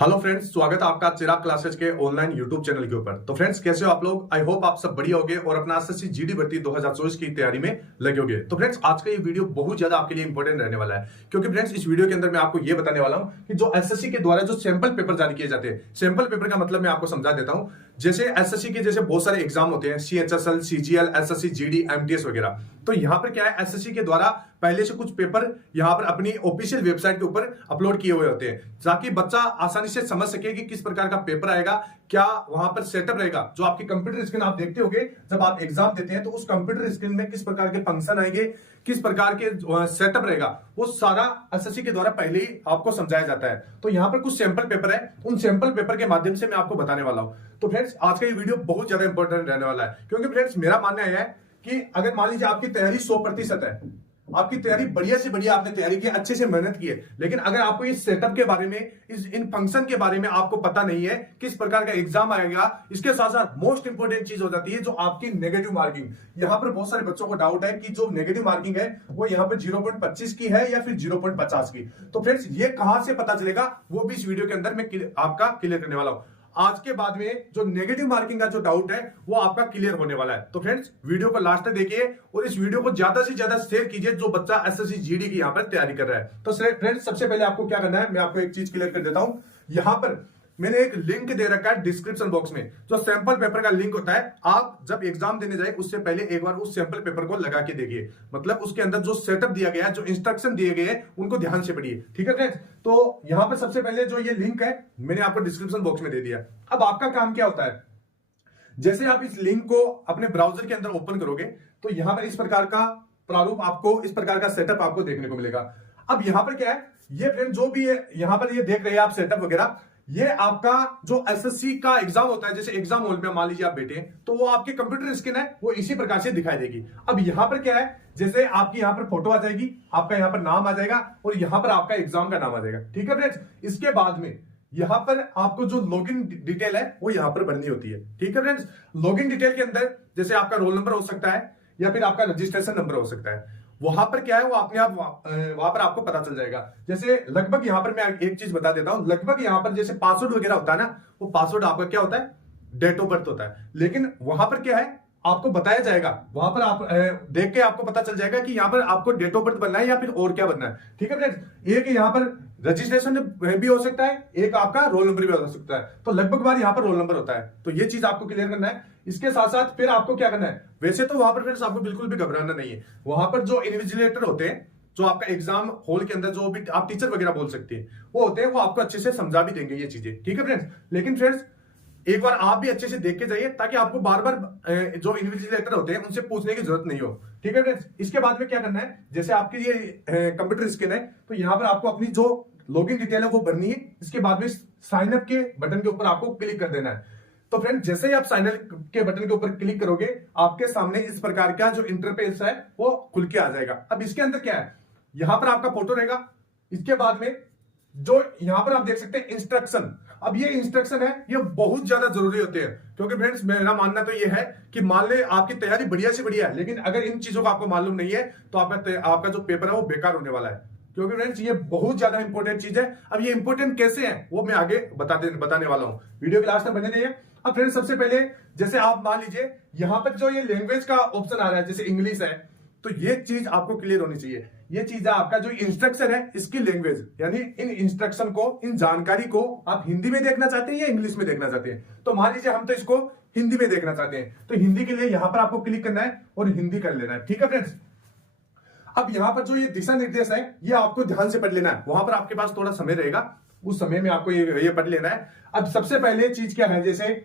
Hello friends, स्वागत है आपका चिराग क्लासेज के ऑनलाइन यूट्यूब चैनल के ऊपर। तो फ्रेंड्स, कैसे हो आप लोग? आई होप आप सब बढ़िया होगे और अपना एसएससी जीडी भर्ती 2024 की तैयारी में लगे होगे। तो फ्रेंड्स, आज का ये वीडियो बहुत ज्यादा आपके लिए इंपॉर्टेंट रहने वाला है, क्योंकि फ्रेंड्स इस वीडियो के अंदर मैं आपको ये बताने वाला हूं कि जो एसएससी के द्वारा जो सैंपल पेपर जारी किए जाते हैं, सैंपल पेपर का मतलब मैं आपको समझा देता हूं। जैसे एसएससी के जैसे बहुत सारे एग्जाम होते हैं, CHSL, CGL, SSC GD, MTS वगैरह। तो यहाँ पर क्या है, एसएससी के द्वारा पहले से कुछ पेपर यहाँ पर अपनी ऑफिशियल वेबसाइट के ऊपर अपलोड किए हुए होते हैं, ताकि बच्चा आसानी से समझ सके कि किस प्रकार का पेपर आएगा, क्या वहां पर सेटअप रहेगा। जो आपकी कंप्यूटर स्क्रीन आप देखते होंगे जब आप एग्जाम देते हैं, तो उस कंप्यूटर स्क्रीन में किस प्रकार के फंक्शन आएंगे, किस प्रकार के सेटअप रहेगा, वो सारा एसएससी के द्वारा पहले ही आपको समझाया जाता है। तो यहाँ पर कुछ सैंपल पेपर है, उन सैंपल पेपर के माध्यम से मैं आपको बताने वाला हूं। तो फ्रेंड्स, आज का ये वीडियो बहुत ज्यादा इंपॉर्टेंट रहने वाला है, क्योंकि फ्रेंड्स मेरा मानना है कि अगर मान लीजिए आपकी तैयारी 100% है, आपकी तैयारी बढ़िया से बढ़िया आपने तैयारी की, अच्छे से मेहनत की है, लेकिन अगर आपको इस सेटअप के बारे में, इन फंक्शन के बारे में आपको पता नहीं है, किस प्रकार का एग्जाम आएगा, इसके साथ साथ मोस्ट इंपोर्टेंट चीज हो जाती है जो आपकी नेगेटिव मार्किंग। यहां पर बहुत सारे बच्चों को डाउट है कि जो नेगेटिव मार्किंग है वो यहाँ पर 0.25 की है या फिर 0.50 की। तो फ्रेंड्स, ये कहां से पता चलेगा, वो भी इस वीडियो के अंदर मैं आपका क्लियर करने वाला हूं। आज के बाद में जो नेगेटिव मार्किंग का जो डाउट है वो आपका क्लियर होने वाला है। तो फ्रेंड्स, वीडियो को लास्ट तक देखिए और इस वीडियो को ज्यादा से ज्यादा शेयर कीजिए जो बच्चा एसएससी जीडी की यहाँ पर तैयारी कर रहा है। तो फ्रेंड्स, सबसे पहले आपको क्या करना है, मैं आपको एक चीज क्लियर कर देता हूं। यहां पर मैंने एक लिंक दे रखा है डिस्क्रिप्शन बॉक्स में, जो सैंपल पेपर का लिंक होता है। आप जब एग्जाम देने जाए उससे पहले एक बार उस सैंपल पेपर को लगा के देखिए, मतलब उसके अंदर जो सेटअप दिया गया है, जो इंस्ट्रक्शन दिए गए हैं, उनको ध्यान से पढ़िए। ठीक है फ्रेंड्स, तो यहां पर सबसे पहले जो ये लिंक है मैंने आपको डिस्क्रिप्शन बॉक्स में दे दिया। अब आपका काम क्या होता है, जैसे आप इस लिंक को अपने ब्राउजर के अंदर ओपन करोगे तो यहां पर इस प्रकार का प्रारूप आपको, इस प्रकार का सेटअप आपको देखने को मिलेगा। अब यहां पर क्या है, ये फ्रेंड जो भी है यहां पर ये देख रहे हैं आप सेटअप वगैरह, ये आपका जो एसएससी का एग्जाम होता है, जैसे एग्जाम हॉल में मान लीजिए आप बैठे हैं, तो वो आपकी कंप्यूटर स्क्रीन है, वो इसी प्रकार से दिखाई देगी। अब यहां पर क्या है, जैसे आपकी यहां पर फोटो आ जाएगी, आपका यहां पर नाम आ जाएगा और यहां पर आपका एग्जाम का नाम आ जाएगा। ठीक है फ्रेंड्स, इसके बाद में यहां पर आपको जो लॉगिन डिटेल है वो यहां पर भरनी होती है। ठीक है फ्रेंड्स, लॉगिन डिटेल के अंदर जैसे आपका रोल नंबर हो सकता है या फिर आपका रजिस्ट्रेशन नंबर हो सकता है। वहां पर क्या है, वो अपने आप वहां पर आपको पता चल जाएगा। जैसे लगभग यहां पर मैं एक चीज बता देता हूं, लगभग यहां पर जैसे पासवर्ड वगैरह होता है ना, वो पासवर्ड आपका क्या होता है, डेट ऑफ बर्थ होता है। लेकिन वहां पर क्या है, आपको बताया जाएगा, वहां पर आप देख के आपको पता चल जाएगा कि यहाँ पर आपको डेट ऑफ बर्थ बनना है या फिर और क्या बनना है। ठीक है फ्रेंड्स, एक यहाँ पर रजिस्ट्रेशन भी हो सकता है, एक आपका रोल नंबर भी हो सकता है। तो लगभग बार यहाँ पर रोल नंबर होता है, तो ये चीज आपको क्लियर करना है। इसके साथ साथ फिर आपको क्या करना है, वैसे तो वहां पर फ्रेंड्स आपको बिल्कुल भी घबराना नहीं है। वहां पर जो इन्विजिलेटर होते हैं, जो आपका एग्जाम हॉल के अंदर जो भी आप टीचर वगैरह बोल सकते हैं, वो होते हैं, वो आपको अच्छे से समझा भी देंगे ये चीजें। ठीक है फ्रेंड्स, लेकिन फ्रेंड्स एक बार आप भी अच्छे से देख के जाइए, ताकि आपको बार बार जो इन्विजिलेटर होते हैं उनसे पूछने की जरूरत नहीं हो। ठीक है फ्रेंड्स, इसके बाद में क्या करना है, जैसे आपकी ये कंप्यूटर स्क्रीन है, तो यहाँ पर आपको अपनी जो लॉगिन डिटेल है वो भरनी है। इसके बाद में साइन अप के बटन के ऊपर आपको क्लिक कर देना है। तो फ्रेंड, जैसे ही आप साइन अप के बटन के ऊपर क्लिक करोगे, आपके सामने इस प्रकार का जो इंटरफेस है वो खुल के आ जाएगा। अब इसके अंदर क्या है, यहां पर आपका फोटो रहेगा, इसके बाद में जो यहां पर आप देख सकते हैं इंस्ट्रक्शन। अब ये इंस्ट्रक्शन है, ये बहुत ज्यादा जरूरी होते हैं, क्योंकि फ्रेंड्स मेरा मानना तो ये है कि मान ले आपकी तैयारी बढ़िया से बढ़िया है, लेकिन अगर इन चीजों का आपको मालूम नहीं है तो आपका जो पेपर है वो बेकार होने वाला है। क्योंकि फ्रेंड्स ये बहुत ज्यादा इंपॉर्टेंट चीज है। अब ये इंपॉर्टेंट कैसे है वो मैं आगे बताने वाला हूं, वीडियो के लास्ट तक बने रहिए। अब फ्रेंड्स, सबसे पहले जैसे आप मान लीजिए यहां पर जो ये लैंग्वेज का ऑप्शन आ रहा है, जैसे इंग्लिश है, तो ये चीज आपको क्लियर होनी चाहिए। ये चीज है आपका जो इंस्ट्रक्शन है, इसकी लैंग्वेज, यानी इन इंस्ट्रक्शन को, इन जानकारी को आप हिंदी में देखना चाहते हैं या इंग्लिश में देखना चाहते हैं। तो मान लीजिए हम तो इसको हिंदी में देखना चाहते हैं, तो हिंदी के लिए यहां पर आपको क्लिक करना है और हिंदी कर लेना है। ठीक है फ्रेंड्स, अब यहां पर जो ये दिशा निर्देश है ये आपको ध्यान से पढ़ लेना है। वहां पर आपके पास थोड़ा समय रहेगा, उस समय में आपको ये पढ़ लेना है। अब सबसे पहले चीज क्या है, जैसे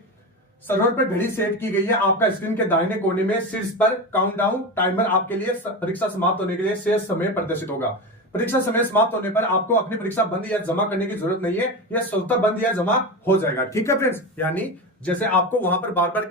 सर्वर पर घड़ी सेट की गई है, आपका स्क्रीन के दाहिने कोने में शीर्ष पर काउंटडाउन टाइमर आपके लिए परीक्षा समाप्त होने के लिए शेष समय प्रदर्शित होगा। परीक्षा समय समाप्त होने पर आपको अपनी परीक्षा बंद या जमा करने की जरूरत नहीं है, यह स्वतः बंद या जमा हो जाएगा। ठीक है फ्रेंड्स, यानी जैसे आपको वहां पर बार बार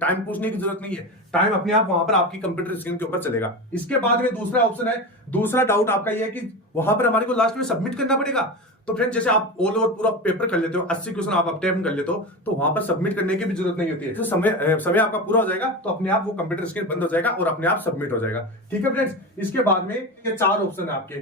टाइम पूछने की जरूरत नहीं है, टाइम अपने आप वहां पर आपकी कंप्यूटर स्क्रीन के ऊपर चलेगा। इसके बाद में दूसरा ऑप्शन है, दूसरा डाउट आपका यह है कि वहां पर हमारे को लास्ट में सबमिट करना पड़ेगा। तो फ्रेंड, जैसे आप ऑल ओवर पूरा पेपर कर लेते हो, 80 क्वेश्चन आप अटेम्प्ट कर लेते हो, तो वहां पर सबमिट करने की भी जरूरत नहीं होती है। तो समय आपका पूरा हो जाएगा, तो अपने आप वो कंप्यूटर स्क्रीन बंद हो जाएगा और अपने आप सबमिट हो जाएगा। ठीक है फ्रेंड्स, इसके बाद में ये 4 ऑप्शन है आपके,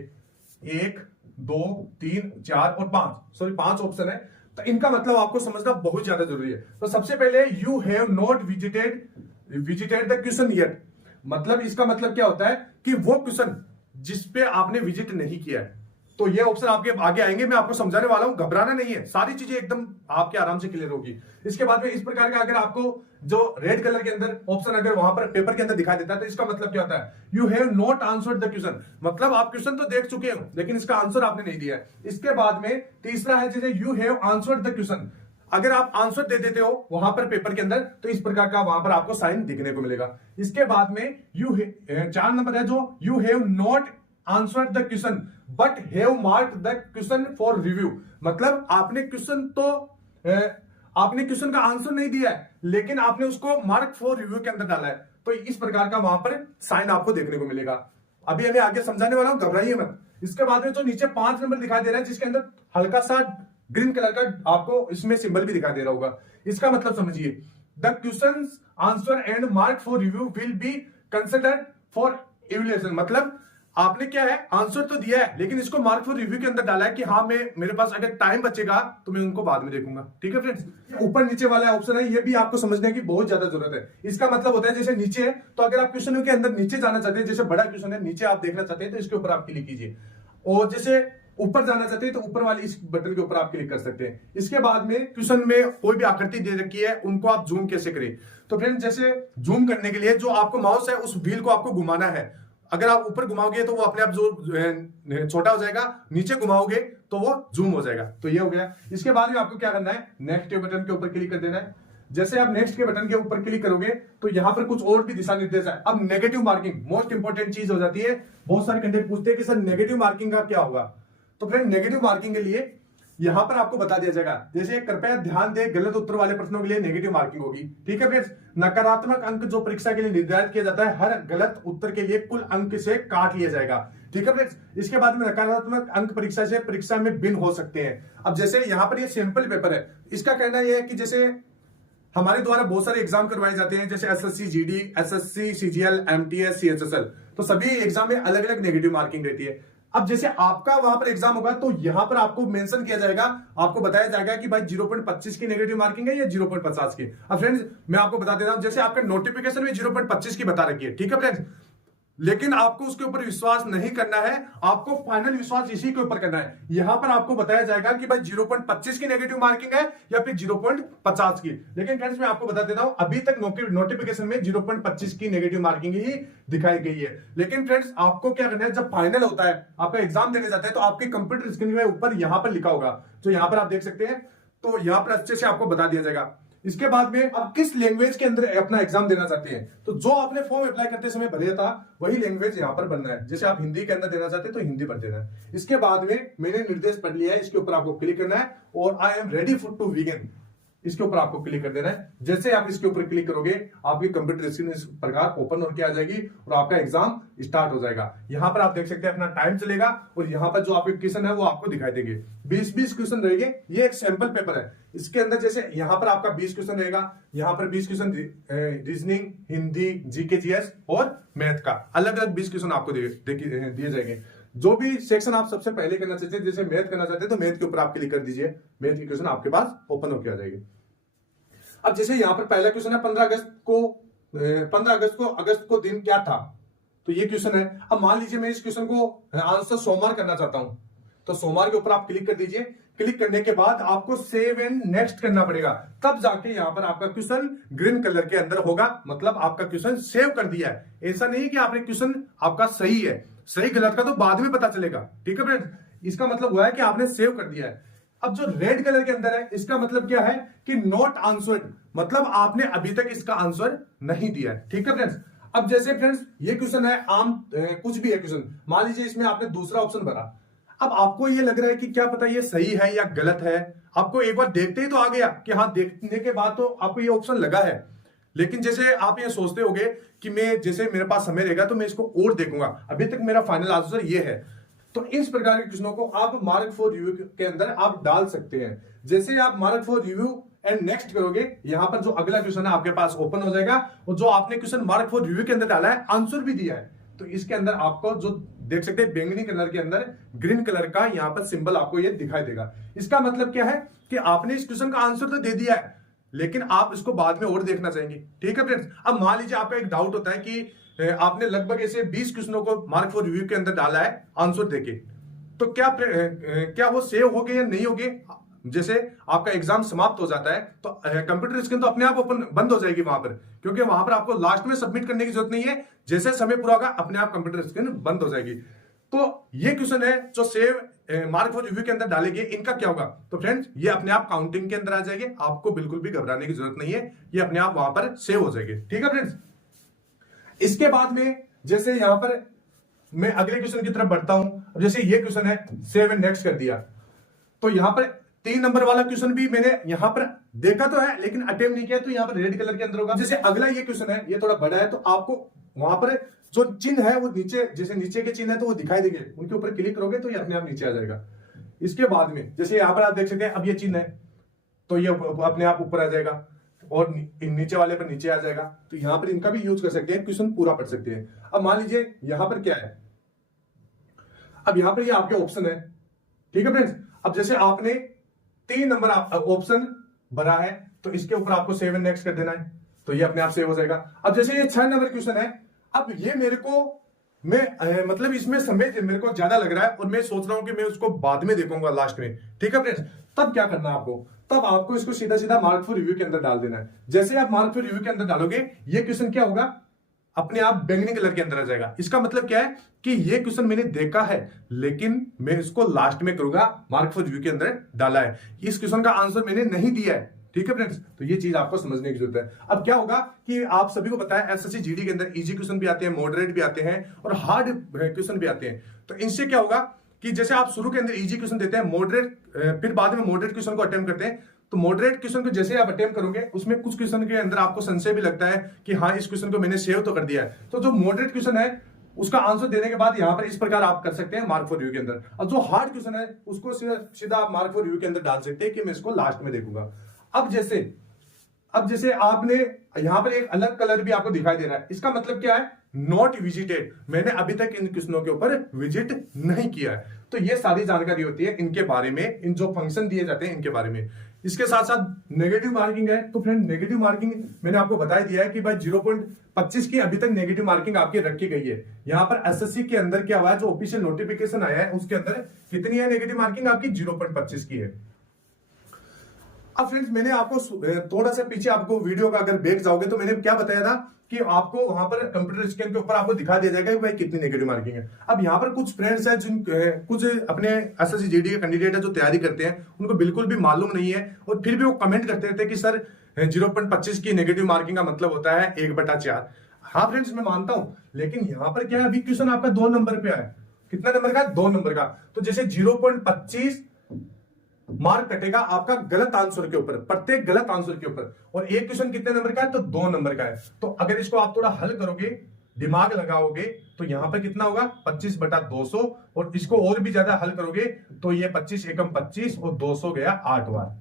1 2 3 4 और 5 ऑप्शन है। तो इनका मतलब आपको समझना बहुत ज्यादा जरूरी है। तो सबसे पहले you have not visited the question yet, मतलब इसका मतलब क्या होता है कि वो क्वेश्चन जिसपे आपने विजिट नहीं किया है। तो ये ऑप्शन आपके आगे आएंगे, मैं आपको समझाने वाला हूं, घबराना नहीं है, सारी चीजें एकदम आपके आराम से क्लियर होगी। इसके बाद में इस प्रकार का अगर आपको जो रेड कलर के अंदर ऑप्शन अगर वहां पर पेपर के अंदर दिखाई देता है तो इसका मतलब क्या होता है, you have not answered the question, मतलब आप क्वेश्चन तो देख चुके हो लेकिन इसका आंसर आपने नहीं दिया है। इसके बाद में तीसरा है जैसे you have answered the question, अगर आप आंसर दे देते हो वहां पर पेपर के अंदर तो इस प्रकार का वहां पर आपको साइन दिखने को मिलेगा। इसके बाद में 4 नंबर है जो you have not answered the question but have marked the question for review, मतलब आपने क्वेश्चन का आंसर नहीं दिया है लेकिन आपने उसको मार्क फॉर रिव्यू के अंदर डाला है, तो इस प्रकार का वहां पर साइन आपको देखने को मिलेगा। अभी हमें आगे समझाने वाला हूं, घबराइए मत। इसके बाद में जो नीचे 5 नंबर दिखाई दे रहा है जिसके अंदर हल्का सा ग्रीन कलर का आपको इसमें सिंबल भी दिखाई दे रहा होगा, इसका मतलब समझिए, the question answer and mark for review will be considered for evaluation, मतलब आपने क्या है आंसर तो दिया है लेकिन इसको मार्क फॉर रिव्यू के अंदर डाला है कि हाँ मैं मेरे पास अगर टाइम बचेगा तो मैं उनको बाद में देखूंगा। ठीक है फ्रेंड्स, ऊपर नीचे वाला ऑप्शन है ये भी आपको समझने की बहुत ज्यादा जरूरत है। इसका मतलब होता है जैसे नीचे है तो अगर आप क्वेश्चन के अंदर नीचे जाना चाहते हैं, जैसे बड़ा क्वेश्चन है नीचे आप देखना चाहते हैं तो इसके ऊपर आप क्लिक कीजिए, और जैसे ऊपर जाना चाहते हैं तो ऊपर वाली इस बटन के ऊपर आप क्लिक कर सकते हैं। इसके बाद में क्वेश्चन में कोई भी आकृति दे रखी है उनको आप जूम कैसे करें, तो फ्रेंड्स जैसे जूम करने के लिए जो आपको माउस है उस व्हील को आपको घुमाना है, अगर आप ऊपर घुमाओगे तो वो अपने आप जो छोटा हो जाएगा, नीचे घुमाओगे तो वो जूम हो जाएगा। तो ये हो गया। इसके बाद में आपको क्या करना है, नेक्स्ट के बटन के ऊपर क्लिक कर देना है। जैसे आप नेक्स्ट के बटन के ऊपर क्लिक करोगे तो यहां पर कुछ और भी दिशा निर्देश है। अब नेगेटिव मार्किंग मोस्ट इंपोर्टेंट चीज हो जाती है, बहुत सारे कैंडिडेट पूछते हैं कि सर नेगेटिव मार्किंग का क्या होगा, तो फ्रेंड नेगेटिव मार्किंग के लिए यहां पर आपको बता दिया जाएगा, जैसे कृपया ध्यान दें गलत उत्तर वाले प्रश्नों के लिए नेगेटिव मार्किंग होगी। ठीक है फ्रेंड्स, नकारात्मक अंक जो परीक्षा के लिए निर्धारित किया जाता है हर गलत उत्तर के लिए कुल अंक से काट लिया जाएगा। ठीक है फ्रेंड्स, इसके बाद में नकारात्मक अंक परीक्षा में भिन्न हो सकते हैं। अब जैसे यहाँ पर ये सैंपल पेपर है, इसका कहना यह है कि जैसे हमारे द्वारा बहुत सारे एग्जाम करवाए जाते हैं जैसे SSC GD, SSC CGL, MTS, CHSL, तो सभी एग्जाम में अलग अलग नेगेटिव मार्किंग रहती है। अब जैसे आपका वहां पर एग्जाम होगा तो यहां पर आपको मेंशन किया जाएगा, आपको बताया जाएगा कि भाई 0.25 की नेगेटिव मार्किंग है या 0.50 की। अब फ्रेंड्स मैं आपको बता देता हूं, जैसे आपके नोटिफिकेशन में 0.25 की बता रखी है, ठीक है फ्रेंड्स, लेकिन आपको उसके ऊपर विश्वास नहीं करना है, आपको फाइनल विश्वास इसी के ऊपर करना है। यहां पर आपको बताया जाएगा कि भाई 0.25 की नेगेटिव मार्किंग है या फिर 0.50 की, लेकिन फ्रेंड्स मैं आपको बता देता हूं अभी तक नोटिफिकेशन में 0.25 की नेगेटिव मार्किंग ही दिखाई गई है। लेकिन फ्रेंड्स आपको क्या करना है, जब फाइनल होता है आपका एग्जाम देने जाते हैं तो आपके कंप्यूटर स्क्रीन में ऊपर यहां पर लिखा होगा, तो यहां पर आप देख सकते हैं, तो यहां पर अच्छे से आपको बता दिया जाएगा। इसके बाद में आप किस लैंग्वेज के अंदर अपना एग्जाम देना चाहते हैं, तो जो आपने फॉर्म अप्लाई करते समय भरा था वही लैंग्वेज यहां पर बनना है। जैसे आप हिंदी के अंदर देना चाहते हैं तो हिंदी भर देना है। इसके बाद में मैंने निर्देश पढ़ लिया है, इसके ऊपर आपको क्लिक करना है और I am ready for to begin, इसके ऊपर आपको क्लिक कर देना है। जैसे आप इसके ऊपर क्लिक करोगे आपकी कंप्यूटर स्क्रीन इस प्रकार ओपन होकर आ जाएगी और आपका एग्जाम स्टार्ट हो जाएगा। यहां पर आप देख सकते हैं अपना टाइम चलेगा और यहां पर जो आपके क्वेश्चन है वो आपको दिखाई देंगे। 20 क्वेश्चन रहेंगे, ये एक सैंपल पेपर है। इसके अंदर जैसे यहां पर आपका 20 क्वेश्चन रहेगा, यहां पर 20 question reasoning, Hindi, GK, GS और मैथ का अलग अलग 20 क्वेश्चन आपको दिए जाएंगे। जो भी सेक्शन आप सबसे पहले करना चाहते हैं, जैसे मैथ करना चाहते हैं तो मैथ के ऊपर आप क्लिक कर दीजिए, मैथ की क्वेश्चन आपके पास ओपन होकर आ जाएगी। अब जैसे यहां पर पहला क्वेश्चन है 15 अगस्त को दिन क्या था, तो ये क्वेश्चन है। अब मान लीजिए मैं इस क्वेश्चन को आंसर सोमवार करना चाहता हूं, तो सोमवार के ऊपर आप क्लिक कर दीजिए। क्लिक करने के बाद आपको सेव एंड नेक्स्ट करना पड़ेगा, तब जाके यहां पर आपका क्वेश्चन ग्रीन कलर के अंदर होगा, मतलब आपका क्वेश्चन सेव कर दिया है। ऐसा नहीं कि आपने क्वेश्चन आपका सही है, सही गलत का तो बाद में पता चलेगा। ठीक है फ्रेंड्स, इसका मतलब हुआ है कि आपने सेव कर दिया है। अब जो रेड कलर के अंदर है इसका मतलब क्या है कि नॉट आंसर्ड, मतलब आपने अभी तक इसका आंसर नहीं दिया है। ठीक है फ्रेंड्स, अब जैसे फ्रेंड्स ये क्वेश्चन है आम कुछ भी है क्वेश्चन, मान लीजिए इसमें आपने दूसरा ऑप्शन भरा। अब आपको ये लग रहा है कि क्या पता ये सही है या गलत है, आपको एक बार देखते ही तो आ गया कि हाँ, देखने के बाद तो आपको ये ऑप्शन लगा है। लेकिन जैसे आप ये सोचते होगे कि मैं जैसे मेरे पास समय रहेगा तो मैं इसको और देखूंगा, अभी तक मेरा फाइनल आंसर ये है, तो इस प्रकार के क्वेश्चनों को आप मार्क फॉर रिव्यू के अंदर आप डाल सकते हैं। जैसे आप mark for review and next करोगे, यहां पर जो अगला क्वेश्चन है आपके पास ओपन हो जाएगा और जो आपने क्वेश्चन मार्क फॉर रिव्यू के अंदर डाला है आंसर भी दिया है, तो इसके अंदर आपको जो देख सकते हैं बैंगनी कलर के अंदर ग्रीन कलर का यहाँ पर सिंबल आपको ये दिखाई देगा। इसका मतलब क्या है कि आपने इस क्वेश्चन का आंसर तो दे दिया है, लेकिन आप इसको बाद में और देखना चाहेंगे। ठीक है फ्रेंड्स, अब मान लीजिए आपका एक डाउट होता है कि आपने लगभग ऐसे 20 क्वेश्चनों को मार्क फॉर रिव्यू के अंदर डाला है आंसर देके, तो क्या वो सेव हो गए या नहीं हो गए? जैसे आपका एग्जाम समाप्त हो जाता है तो कंप्यूटर स्क्रीन तो अपने आप ओपन बंद हो जाएगी वहां पर, क्योंकि वहां पर आपको लास्ट में सबमिट करने की जरूरत नहीं है। जैसे समय पूरा होगा अपने आप कंप्यूटर स्क्रीन बंद हो जाएगी। तो ये क्वेश्चन है जो सेव मार्क फॉर रिव्यू के अंदर डालेंगे, इनका क्या होगा? तो फ्रेंड्स ये अपने आप काउंटिंग के अंदर आ जाएंगे, आपको बिल्कुल भी घबराने की जरूरत नहीं है, ये अपने आप वहां पर सेव हो जाएंगे। ठीक है फ्रेंड्स, इसके बाद में जैसे यहां पर मैं अगले क्वेश्चन की तरफ बढ़ता हूं। जैसे ये क्वेश्चन है सेव एंड नेक्स्ट कर दिया, तो यहां पर 3 नंबर वाला क्वेश्चन भी मैंने यहां पर देखा तो है लेकिन अटेम्प्ट नहीं किया, तो यहां पर रेड कलर के अंदर होगा। जैसे अगला ये क्वेश्चन है, ये थोड़ा बड़ा है, तो आपको वहां पर जो चिन्ह है वो नीचे, जैसे नीचे के चिन्ह है तो वो दिखाई देंगे, उनके ऊपर क्लिक करोगे तो ये अपने आप नीचे आ जाएगा। इसके बाद में जैसे यहां पर आप देख सकते हैं, अब ये चिन्ह है तो ये अपने आप ऊपर आ जाएगा और नीचे वाले पर नीचे आ जाएगा। तो यहां पर इनका भी यूज कर सकते हैं, क्वेश्चन पूरा पढ़ सकते हैं। अब मान लीजिए यहां पर क्या है, अब यहां पर ये आपके ऑप्शन है। ठीक है फ्रेंड्स, अब जैसे आपने 3 नंबर ऑप्शन भरा है तो इसके ऊपर आपको सेव एंड नेक्स्ट कर देना है, तो ये अपने आप सेव हो जाएगा। अब जैसे ये 6 नंबर क्वेश्चन है, अब ये मेरे को मतलब इसमें समय मेरे को ज्यादा लग रहा है और मैं सोच रहा हूं कि मैं उसको बाद में देखूंगा लास्ट में। ठीक है फ्रेंड्स, तब क्या करना है आपको, तब आपको इसको सीधा सीधा मार्क फॉर रिव्यू के अंदर डाल देना है। जैसे आप मार्क फॉर रिव्यू के अंदर डालोगे, ये क्वेश्चन क्या होगा, अपने आप बैंगनी कलर के अंदर आ जाएगा। इसका मतलब क्या है कि ये क्वेश्चन मैंने देखा है लेकिन मैं इसको लास्ट में करूंगा, मार्क फॉर रिव्यू के अंदर डाला है, इस क्वेश्चन का आंसर मैंने नहीं दिया है। ठीक है फ्रेंड्स, तो ये चीज आपको समझने की जरूरत है। अब क्या होगा कि आप सभी को पता है एसएससी जीडी के अंदर इजी क्वेश्चन भी आते हैं, मॉडरेट भी आते हैं और हार्ड क्वेश्चन भी आते हैं। तो इनसे क्या होगा कि जैसे आप शुरू के अंदर इजी क्वेश्चन देते हैं, मॉडरेट फिर बाद में मॉडरेट क्वेश्चन को अटेम्प्ट करते हैं, तो मॉडरेट क्वेश्चन को जैसे आप अटेम्प्ट करोगे उसमें कुछ क्वेश्चन के अंदर आपको संशय भी लगता है कि हाँ इस क्वेश्चन को मैंने सेव तो कर दिया है, तो जो मॉडरेट क्वेश्चन है उसका आंसर देने के बाद यहां पर इस प्रकार आप कर सकते हैं मार्क फॉर रिव्यू के अंदर। और जो हार्ड क्वेश्चन है उसको सीधा आप मार्क फॉर रिव्यू के अंदर डाल सकते हैं कि मैं इसको लास्ट में देखूंगा। अब जैसे आपने यहां पर एक अलग कलर भी आपको दिखाई दे रहा है, इसका मतलब क्या है, नॉट विजिटेड, मैंने अभी तक इन क्वेश्चनों के ऊपर विजिट नहीं किया है। तो ये सारी जानकारी होती है इनके बारे में, इन जो फंक्शन दिए जाते हैं इनके बारे में। इसके साथ साथ नेगेटिव मार्किंग है, तो फ्रेंड नेगेटिव मार्किंग मैंने आपको बता दिया है कि भाई 0.25 की अभी तक नेगेटिव मार्किंग आपकी रखी गई है। यहां पर एसएससी के अंदर क्या हुआ है, जो ऑफिशियल नोटिफिकेशन आया है उसके अंदर कितनी है नेगेटिव मार्किंग आपकी, 0.25 की है। अब फ्रेंड्स मैंने आपको थोड़ा सा पीछे आपको वीडियो का अगर बैक जाओगे तो मैंने क्या बताया था कि आपको वहां पर कंप्यूटर स्क्रीन के ऊपर आपको दिखा दिया जाएगा कि भाई कितनी नेगेटिव मार्किंग है। अब यहाँ पर कुछ फ्रेंड्स हैं जिन कुछ अपने एसएससी जीडी के कैंडिडेट है जो तैयारी करते हैं, उनको बिल्कुल भी मालूम नहीं है और फिर भी वो कमेंट करते रहते हैं कि सर 0.25 की नेगेटिव मार्किंग का मतलब होता है 1/4। हाँ फ्रेंड्स मैं मानता हूं, लेकिन यहाँ पर क्या है, अभी क्वेश्चन आपका 2 नंबर पे है, कितना नंबर का, 2 नंबर का। तो जैसे 0.25 मार्क कटेगा आपका गलत आंसर के ऊपर, प्रत्येक गलत आंसर के ऊपर, और एक क्वेश्चन कितने नंबर का है, तो 2 नंबर का है। तो अगर इसको आप थोड़ा हल करोगे, दिमाग लगाओगे, तो यहां पर कितना होगा, 25/200, और इसको और भी ज्यादा हल करोगे तो ये 25 एकम 25 और 200 गया 8 बार,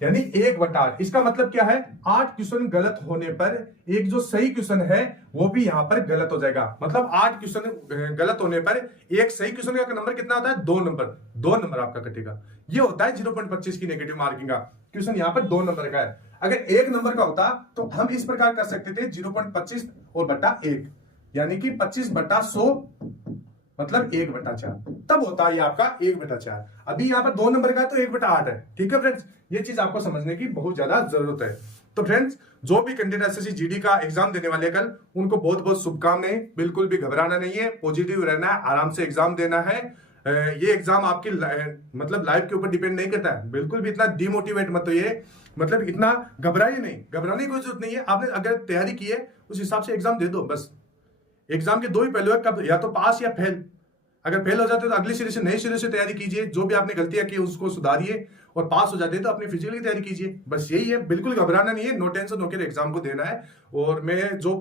यानी 1/8। इसका मतलब क्या है, 8 क्वेश्चन गलत होने पर एक जो सही क्वेश्चन है वो भी यहां पर गलत हो जाएगा। मतलब 8 क्वेश्चन गलत होने पर एक सही क्वेश्चन का नंबर कितना होता है, 2 नंबर, 2 नंबर आपका कटेगा। ये होता है 0.25 की नेगेटिव मार्किंग का। क्वेश्चन यहां पर 2 नंबर का है, अगर 1 नंबर का होता तो हम इस प्रकार कर सकते थे 0.25 और बटा 1, यानी कि 25/100 मतलब 1/4, तब होता है आपका 1/4। अभी यहां पर 2 नंबर का है तो 1/8 है। ठीक है फ्रेंड्स, ये चीज आपको समझने की बहुत ज्यादा जरूरत है। तो फ्रेंड्स जो भी कैंडिडेट एसएससी जीडी का एग्जाम देने वाले कल, उनको बहुत बहुत शुभकामनाएं। बिल्कुल भी घबराना नहीं है, पॉजिटिव रहना है, आराम से एग्जाम देना है। ये एग्जाम आपकी मतलब लाइफ के ऊपर डिपेंड नहीं करता है, बिल्कुल भी इतना डिमोटिवेट मत होइए, मतलब इतना घबराइए नहीं, घबराने की कोई जरूरत नहीं है। आपने अगर तैयारी की है उस हिसाब से एग्जाम दे दो बस। एग्जाम के 2 ही पहलू है, कब या तो पास या फेल। अगर फेल हो जाते तो अगले सिरे से नए सिरे से तैयारी कीजिए, जो भी आपने गलतियां की उसको सुधारिए, और पास हो जाते हैं तो अपनी फिजिकल की तैयारी कीजिए, बस यही है। बिल्कुल घबराना नहीं है, नो टेंशन होकर एग्जाम को देना है। और मैं जो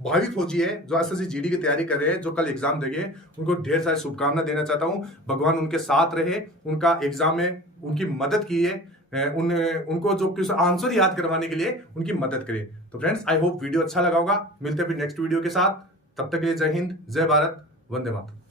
भावी फौजी है, जो एसएससी जीडी की तैयारी कर रहे हैं, जो कल एग्जाम देंगे, उनको ढेर सारी शुभकामना देना चाहता हूँ। भगवान उनके साथ रहे, उनका एग्जाम में उनकी मदद कीजिए, उनको जो आंसर याद करवाने के लिए उनकी मदद करें। तो फ्रेंड्स आई होप वीडियो अच्छा लगा होगा, मिलते हैं फिर नेक्स्ट वीडियो के साथ। तब तक के लिए जय हिंद, जय भारत, वंदे मातरम।